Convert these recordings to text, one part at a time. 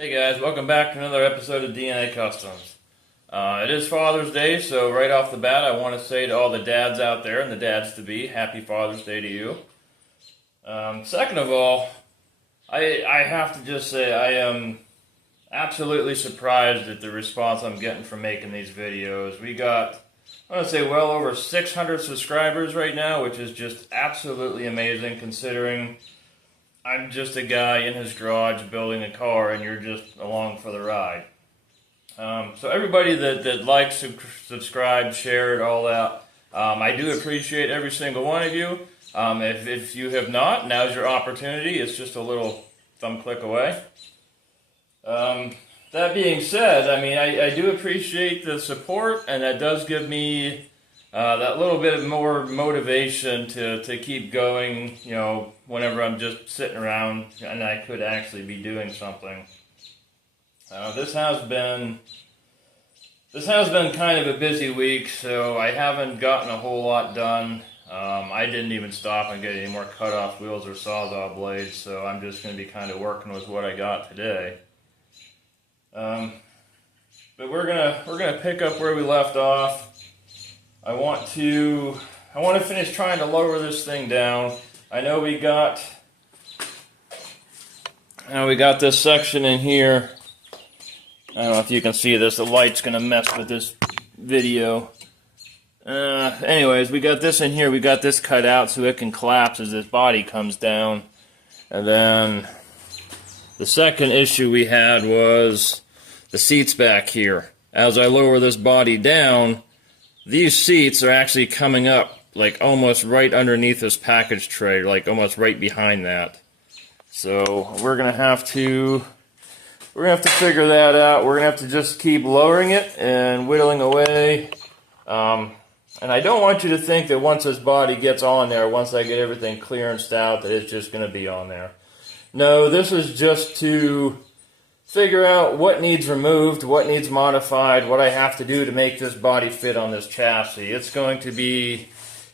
Hey guys, welcome back to another episode of DNA Customs. It is Father's Day, so right off the bat I want to say to all the dads out there and the dads-to-be, happy Father's Day to you. Second of all, I have to just say I am absolutely surprised at the response I'm getting from making these videos. We got, I want to say, well over 600 subscribers right now, which is just absolutely amazing considering I'm just a guy in his garage building a car, and you're just along for the ride. So everybody that likes, subscribe, shared, all that, I do appreciate every single one of you. If you have not, now's your opportunity. It's just a little thumb click away. That being said, I mean, I do appreciate the support, and that does give me that little bit more motivation to keep going, you know, whenever I'm just sitting around and I could actually be doing something. This has been kind of a busy week, so I haven't gotten a whole lot done. I didn't even stop and get any more cut-off wheels or sawzall blades, so I'm just going to be kind of working with what I got today. But we're gonna pick up where we left off. I want to finish trying to lower this thing down. I know we got this section in here. I don't know if you can see this. The light's gonna mess with this video. Anyways, we got this in here. We got this cut out so it can collapse as this body comes down. And then the second issue we had was the seats back here. As I lower this body down, these seats are actually coming up like almost right underneath this package tray, like almost right behind that. So we're gonna have to figure that out. We're gonna have to just keep lowering it and whittling away. And I don't want you to think that once this body gets on there, once I get everything clearanced out, that it's just gonna be on there. No, this is just to figure out what needs removed, what needs modified, what I have to do to make this body fit on this chassis. It's going to be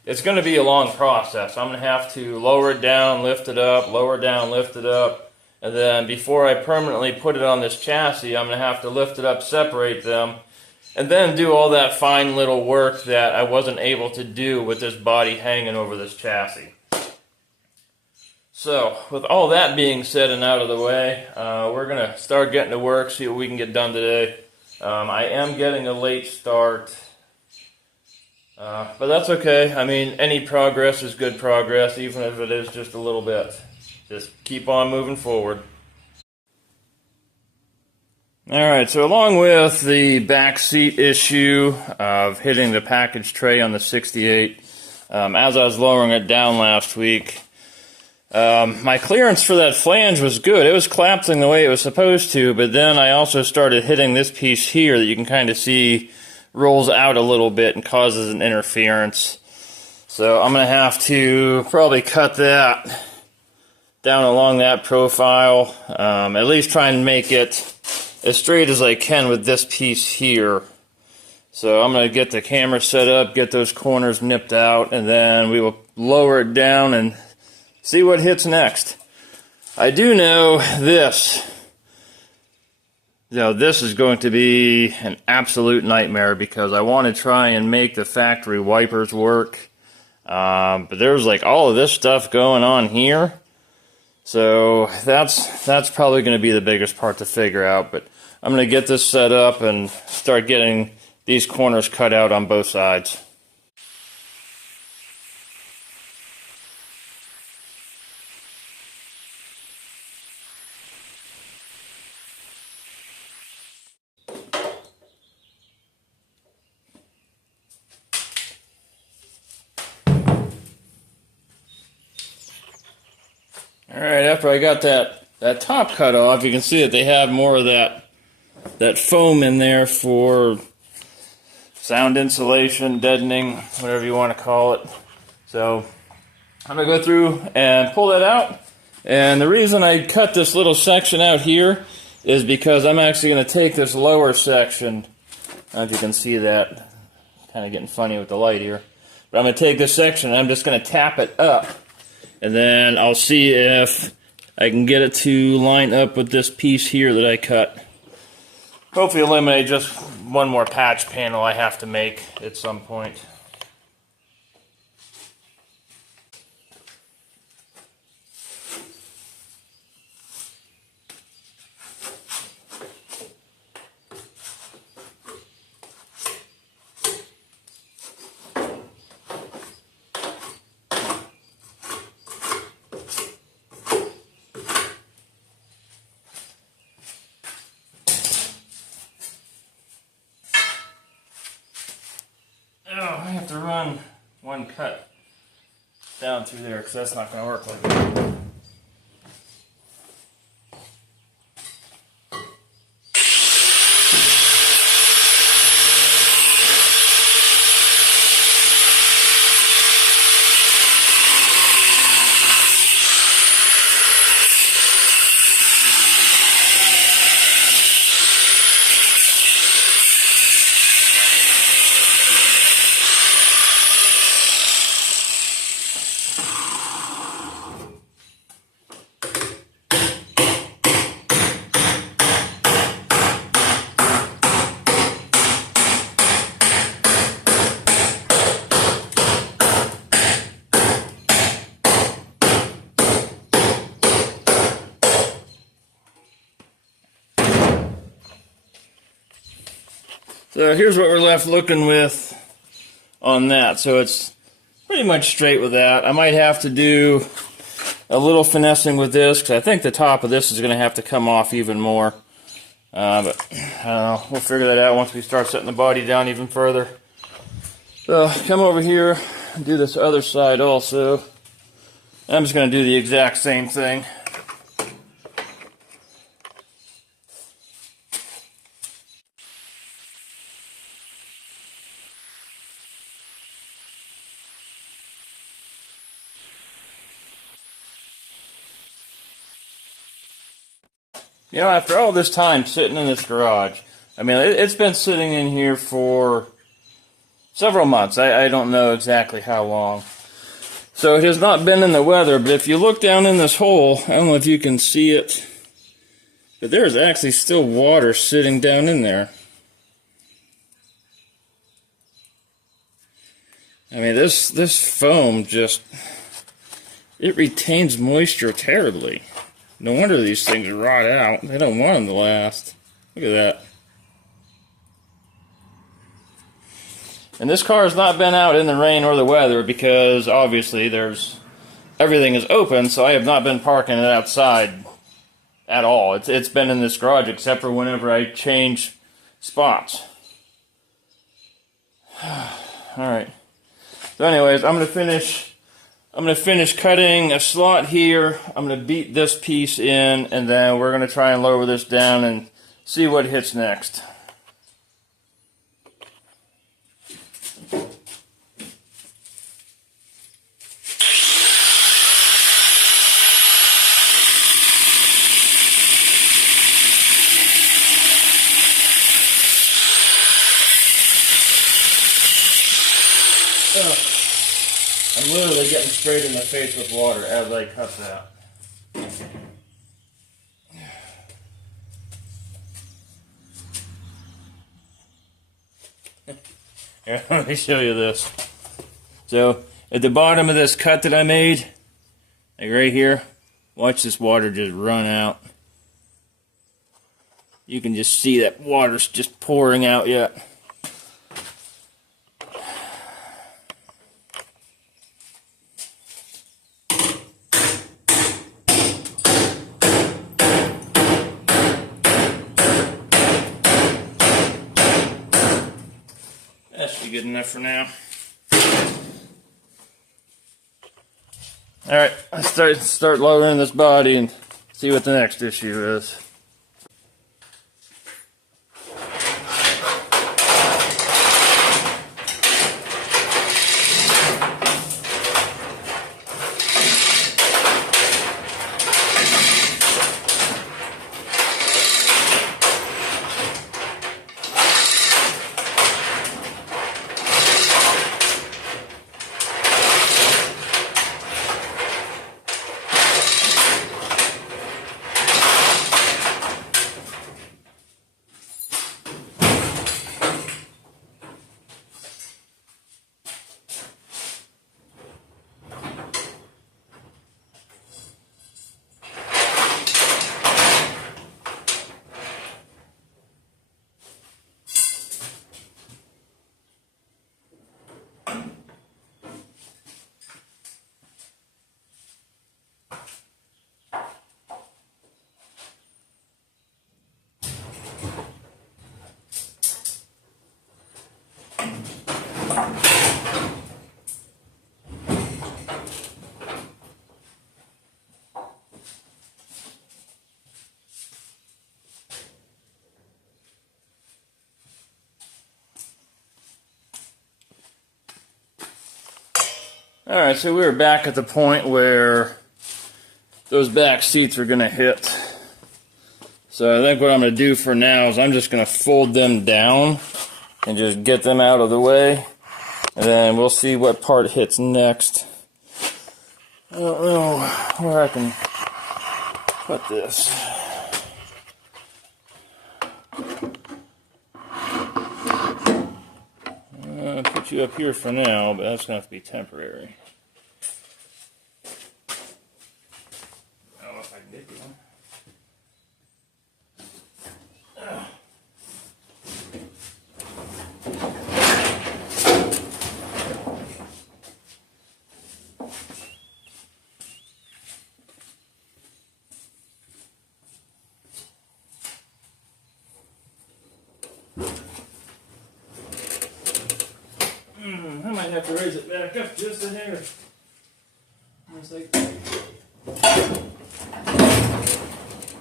a long process. I'm going to have to lower it down, lift it up, lower it down, lift it up, and then before I permanently put it on this chassis, I'm going to have to lift it up, separate them, and then do all that fine little work that I wasn't able to do with this body hanging over this chassis. So, with all that being said and out of the way, we're going to start getting to work, see what we can get done today. I am getting a late start, but that's okay. I mean, any progress is good progress, even if it is just a little bit. Just keep on moving forward. Alright, so along with the back seat issue of hitting the package tray on the 68, as I was lowering it down last week, my clearance for that flange was good. It was collapsing the way it was supposed to, but then I also started hitting this piece here that you can kind of see rolls out a little bit and causes an interference. So I'm going to have to probably cut that down along that profile, at least try and make it as straight as I can with this piece here. So I'm going to get the camera set up, get those corners nipped out, and then we will lower it down and see what hits next. I do know this. You know, this is going to be an absolute nightmare because I want to try and make the factory wipers work. But there's like all of this stuff going on here. So that's probably going to be the biggest part to figure out. But I'm going to get this set up and start getting these corners cut out on both sides. Alright, after I got that top cut off, you can see that they have more of that foam in there for sound insulation, deadening, whatever you want to call it. So I'm going to go through and pull that out. And the reason I cut this little section out here is because I'm actually going to take this lower section. I don't know if you can see that. Kind of getting funny with the light here. But I'm going to take this section and I'm just going to tap it up. And then I'll see if I can get it to line up with this piece here that I cut. Hopefully eliminate just one more patch panel I have to make at some point. I have to run one cut down through there because that's not going to work like that. So here's what we're left looking with on that. So it's pretty much straight with that. I might have to do a little finessing with this because I think the top of this is going to have to come off even more. But I don't know. We'll figure that out once we start setting the body down even further. So come over here and do this other side also. I'm just going to do the exact same thing. You know, after all this time sitting in this garage, I mean, it's been sitting in here for several months. I don't know exactly how long. So it has not been in the weather, but if you look down in this hole, I don't know if you can see it, but there's actually still water sitting down in there. I mean, this foam just, it retains moisture terribly. No wonder these things rot out. They don't want them to last. Look at that. And this car has not been out in the rain or the weather because obviously everything is open, so I have not been parking it outside at all. It's been in this garage except for whenever I change spots. Alright. So anyways, I'm gonna finish cutting a slot here. I'm going to beat this piece in, and then we're going to try and lower this down and see what hits next. I'm literally getting sprayed in the face with water as I cut that. Here, let me show you this. So, at the bottom of this cut that I made, like right here, watch this water just run out. You can just see that water's just pouring out yet. That should be good enough for now. Alright, let's start lowering this body and see what the next issue is. Alright, so we were back at the point where those back seats are going to hit. So I think what I'm going to do for now is I'm just going to fold them down and just get them out of the way. And then we'll see what part hits next. I don't know where I can put this. I'll put you up here for now, but that's going to have to be temporary. Oh, if I can get you one. I might have to raise it back up just a hair. Just like that.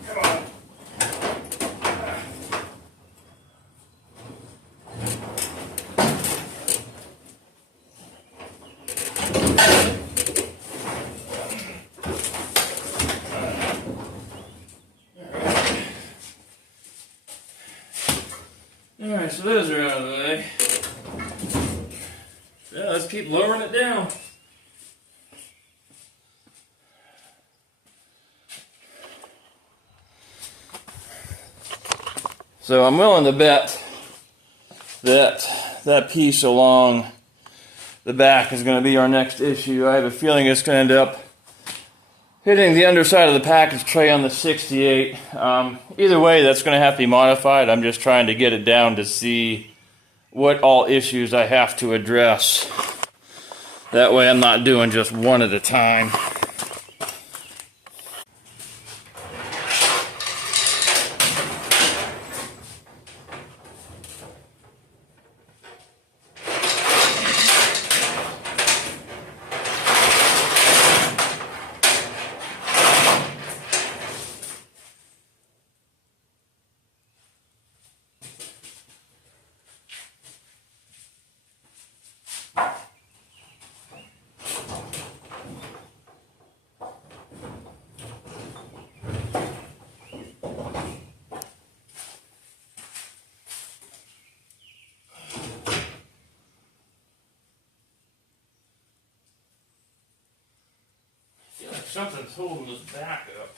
Come on. Alright, so those are out of the way. Yeah, let's keep lowering it down. So I'm willing to bet that that piece along the back is going to be our next issue. I have a feeling it's going to end up hitting the underside of the package tray on the 68. Either way, that's going to have to be modified. I'm just trying to get it down to see what all issues I have to address. That way I'm not doing just one at a time. Something's holding this back up.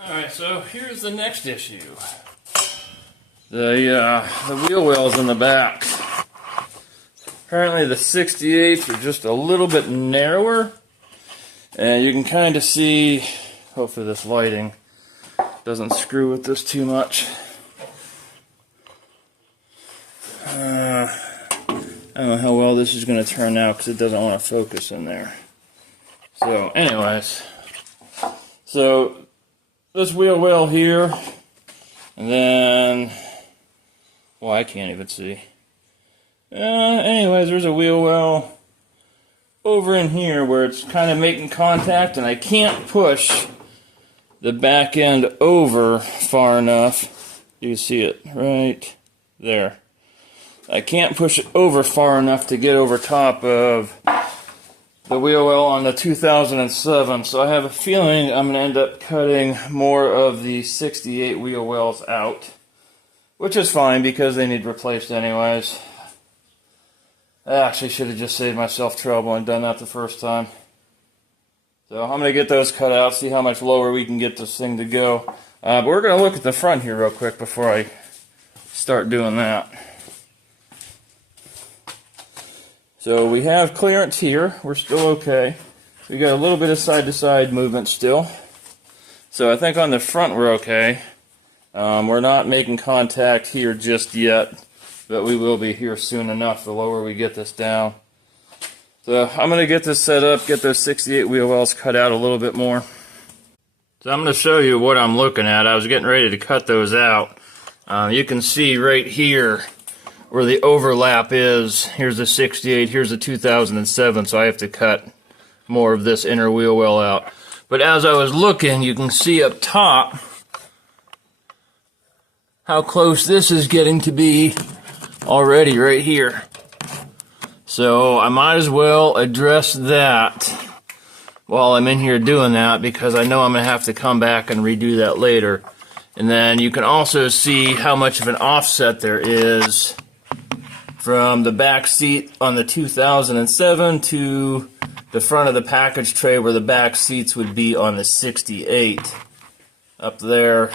Alright, so here's the next issue. The wheel wells in the back. Apparently the 68s are just a little bit narrower. And you can kind of see, hopefully this lighting doesn't screw with this too much. I don't know how well this is going to turn out because it doesn't want to focus in there. So anyways, so this wheel well here, and then, well, I can't even see. Anyways, there's a wheel well over in here where it's kind of making contact, and I can't push the back end over far enough. You see it right there. I can't push it over far enough to get over top of the wheel well on the 2007, so I have a feeling I'm going to end up cutting more of the 68 wheel wells out, which is fine because they need replaced anyways. I actually should have just saved myself trouble and done that the first time. So I'm going to get those cut out, see how much lower we can get this thing to go. But we're going to look at the front here real quick before I start doing that. So we have clearance here. We're still okay. We got a little bit of side-to-side movement still. So I think on the front we're okay. We're not making contact here just yet, but we will be here soon enough the lower we get this down. So I'm going to get this set up, get those 68 wheel wells cut out a little bit more. So I'm going to show you what I'm looking at. I was getting ready to cut those out. You can see right here where the overlap is. Here's the 68, here's the 2007, so I have to cut more of this inner wheel well out. But as I was looking, you can see up top how close this is getting to be already right here. So I might as well address that while I'm in here doing that, because I know I'm going to have to come back and redo that later. And then you can also see how much of an offset there is from the back seat on the 2007 to the front of the package tray where the back seats would be on the 68 up there.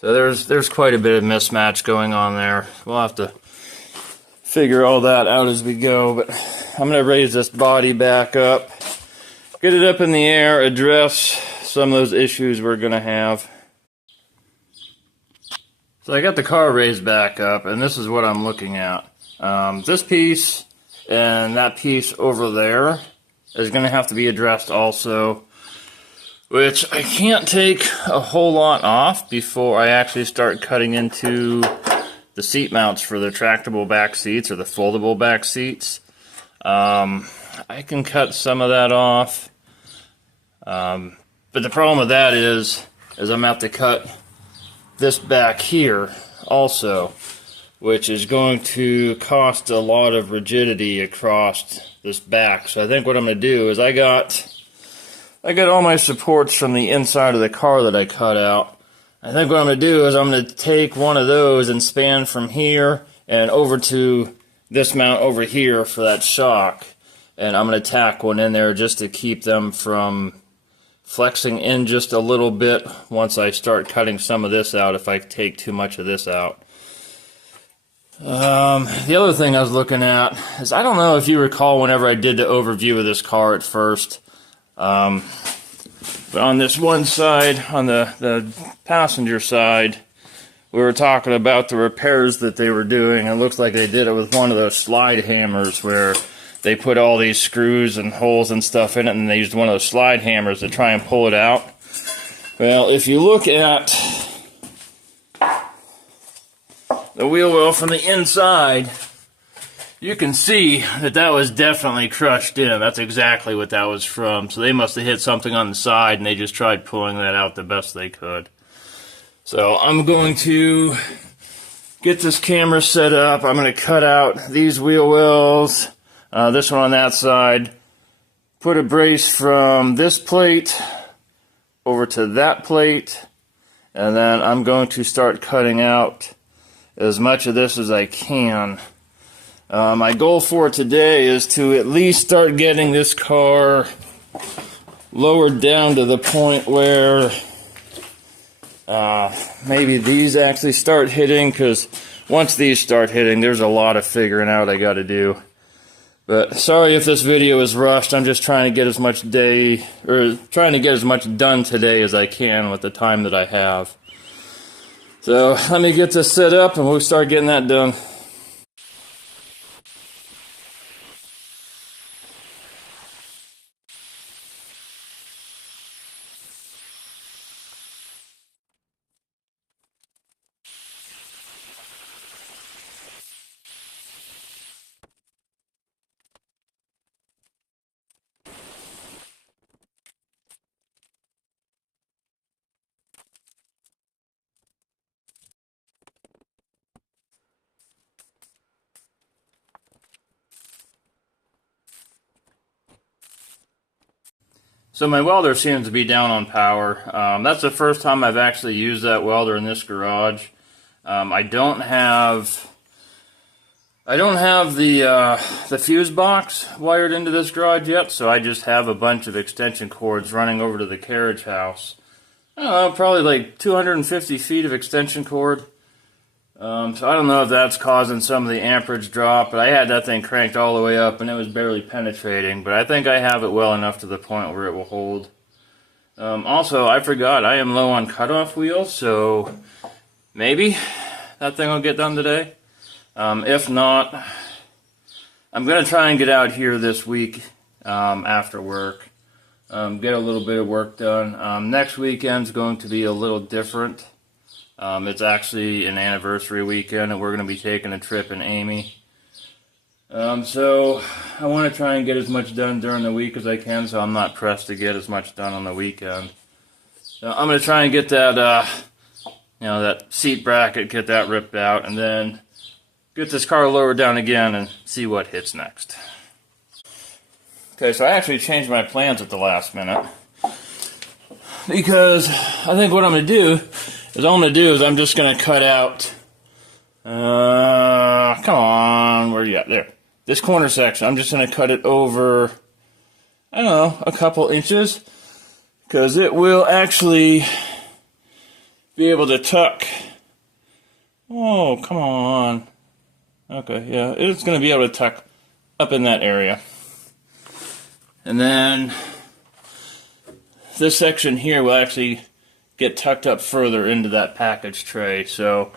So there's quite a bit of mismatch going on there. We'll have to figure all that out as we go, but I'm going to raise this body back up, get it up in the air, address some of those issues we're going to have. So I got the car raised back up, and this is what I'm looking at. This piece and that piece over there is going to have to be addressed also, which I can't take a whole lot off before I actually start cutting into the seat mounts for the retractable back seats or the foldable back seats. I can cut some of that off, but the problem with that is I'm going to have to cut this back here also, which is going to cost a lot of rigidity across this back. So I think what I'm going to do is I got all my supports from the inside of the car that I cut out. I think what I'm going to do is I'm going to take one of those and span from here and over to this mount over here for that shock. And I'm going to tack one in there just to keep them from flexing in just a little bit once I start cutting some of this out if I take too much of this out. The other thing I was looking at is, I don't know if you recall whenever I did the overview of this car at first, but on this one side, on the passenger side, we were talking about the repairs that they were doing. It looks like they did it with one of those slide hammers where they put all these screws and holes and stuff in it, and they used one of those slide hammers to try and pull it out. Well, if you look at the wheel well from the inside, you can see that that was definitely crushed in. That's exactly what that was from. So they must have hit something on the side, and they just tried pulling that out the best they could. So I'm going to get this camera set up. I'm going to cut out these wheel wells, this one on that side, put a brace from this plate over to that plate, and then I'm going to start cutting out as much of this as I can. My goal for today is to at least start getting this car lowered down to the point where maybe these actually start hitting, because once these start hitting, there's a lot of figuring out I got to do. But sorry if this video is rushed. I'm just trying to get as much done today as I can with the time that I have. So let me get this set up and we'll start getting that done. So my welder seems to be down on power. That's the first time I've actually used that welder in this garage. I don't have the fuse box wired into this garage yet, so I just have a bunch of extension cords running over to the carriage house. I don't know, probably like 250 feet of extension cord. So I don't know if that's causing some of the amperage drop, but I had that thing cranked all the way up and it was barely penetrating, but I think I have it well enough to the point where it will hold. Also, I forgot, I am low on cutoff wheels, so maybe that thing will get done today. If not, I'm going to try and get out here this week after work, get a little bit of work done. Next weekend's going to be a little different. It's actually an anniversary weekend, and we're going to be taking a trip in Amy. So I want to try and get as much done during the week as I can, so I'm not pressed to get as much done on the weekend. So I'm going to try and get that, that seat bracket, get that ripped out, and then get this car lowered down again and see what hits next. Okay, so I actually changed my plans at the last minute, because I think what I'm going to do is I'm just going to cut out, come on, where are you at? There. This corner section, I'm just going to cut it over, I don't know, a couple inches, because it will actually be able to tuck. Oh, come on. Okay, yeah, it's going to be able to tuck up in that area. And then this section here will actually get tucked up further into that package tray. So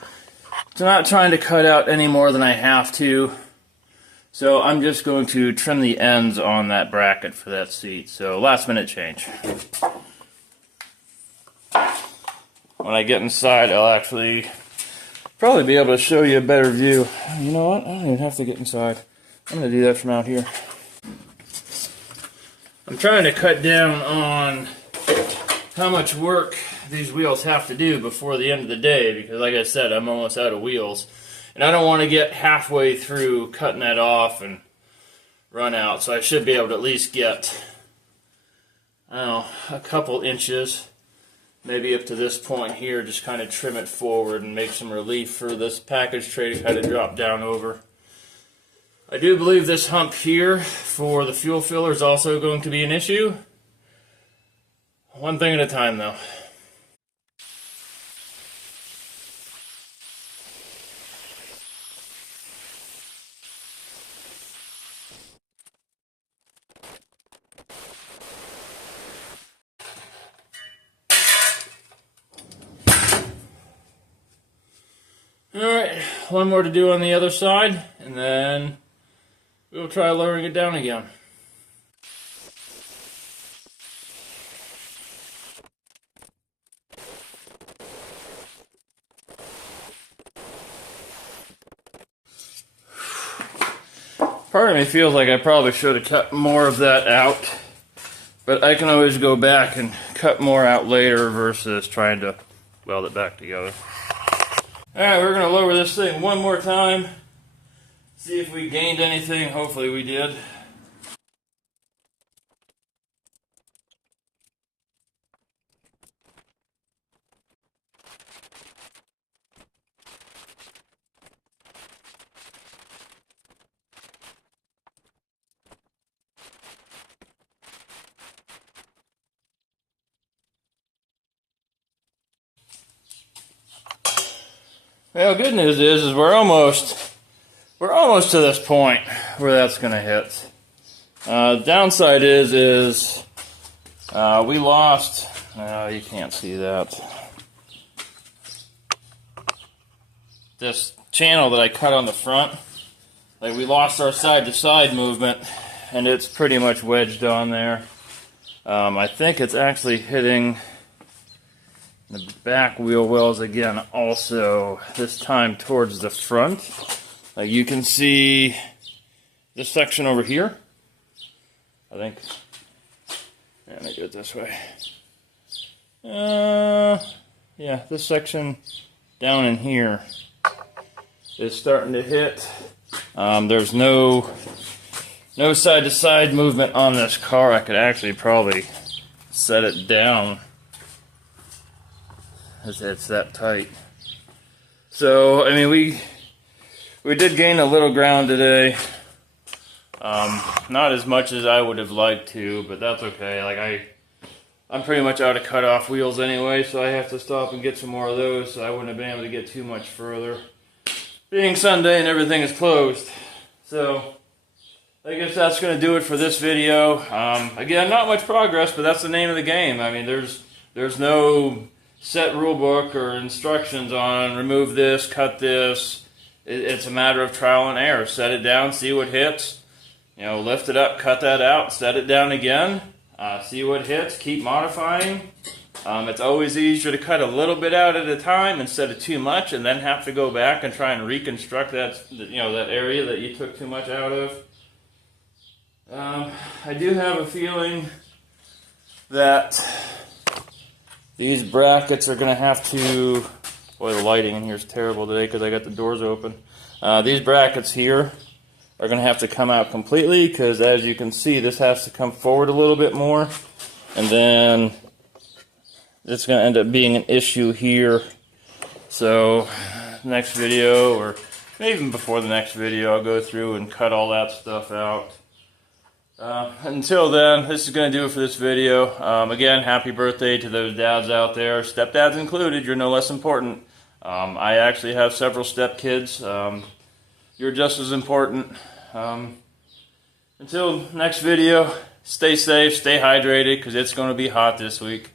it's not trying to cut out any more than I have to. So I'm just going to trim the ends on that bracket for that seat. So last minute change. When I get inside, I'll actually probably be able to show you a better view. You know what? I don't even have to get inside. I'm going to do that from out here. I'm trying to cut down on how much work these wheels have to do before the end of the day, because like I said, I'm almost out of wheels. And I don't want to get halfway through cutting that off and run out. So I should be able to at least get, I don't know, a couple inches. Maybe up to this point here, just kind of trim it forward and make some relief for this package tray to kind of drop down over. I do believe this hump here for the fuel filler is also going to be an issue. One thing at a time though. Alright, one more to do on the other side, and then we'll try lowering it down again. Part of me feels like I probably should have cut more of that out, but I can always go back and cut more out later versus trying to weld it back together. Alright, we're going to lower this thing one more time, see if we gained anything. Hopefully we did. Well, good news is we're almost to this point where that's going to hit. Downside is we lost. You can't see that. This channel that I cut on the front, like we lost our side-to-side movement, and it's pretty much wedged on there. I think it's actually hitting the back wheel wells again also, this time towards the front. Like you can see this section over here, I think. Yeah, let me do it this way. Yeah, this section down in here is starting to hit. There's no side-to-side movement on this car. I could actually probably set it down. It's that tight. So, I mean, we did gain a little ground today. Not as much as I would have liked to, but that's okay. Like I'm pretty much out of cutoff wheels anyway, so I have to stop and get some more of those, so I wouldn't have been able to get too much further. Being Sunday and everything is closed. So, I guess that's going to do it for this video. Again, not much progress, but that's the name of the game. I mean, there's no set rule book or instructions on remove this, cut this. It's a matter of trial and error. Set it down, see what hits. You know, lift it up, cut that out, set it down again. See what hits, keep modifying. It's always easier to cut a little bit out at a time instead of too much, and then have to go back and try and reconstruct that, you know, that area that you took too much out of. I do have a feeling that these brackets are going to have to... Boy, the lighting in here is terrible today because I got the doors open. These brackets here are going to have to come out completely because, as you can see, this has to come forward a little bit more. And then it's going to end up being an issue here. So, next video, or maybe even before the next video, I'll go through and cut all that stuff out. Until then, this is going to do it for this video. Again, happy birthday to those dads out there. Stepdads included, you're no less important. I actually have several stepkids. You're just as important. Until next video, stay safe, stay hydrated, because it's going to be hot this week.